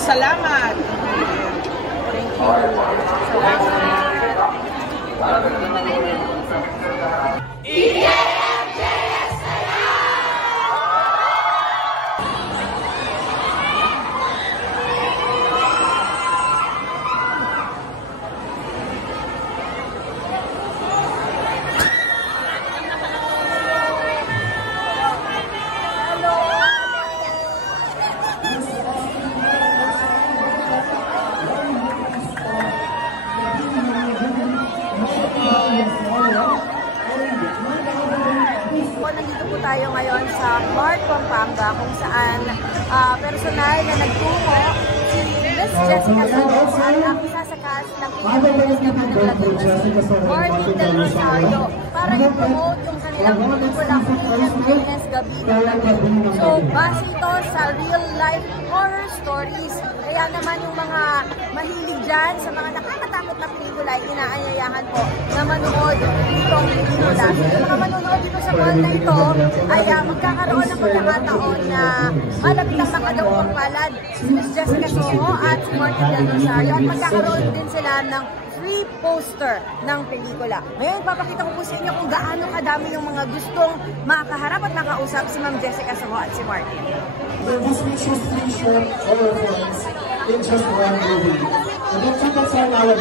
salamat. Thank you. Salamat. Nandito po tayo ngayon sa Clark, Pampanga kung saan personal na nagtungo si Miss Jessica Soho at ang isa sa cast ng Pilipinas na Pinaglagos, Martin Del Rosario, para i-promote yung kanilang pelikula Queen's Gabino. So, base ito sa real-life horror stories. Kaya naman yung mga mahilig dyan sa mga nakakatakot na pelikula ay inaanyayahan po na manood itong pelikula. Yung mga manonood dito sa mall na ito ay magkakaroon ng pagkakataon na malapit ang makadawang palad si Miss Jessica Soho at si Martin Del Rosario at magkakaroon din sila ng free poster ng pelikula. Ngayon, papakita ko po sa inyo kung gaano kadami yung mga gustong makaharap at makausap si Ma'am Jessica Soho at si Martin. This makes you 3 short horror films in just one movie. And don't forget to our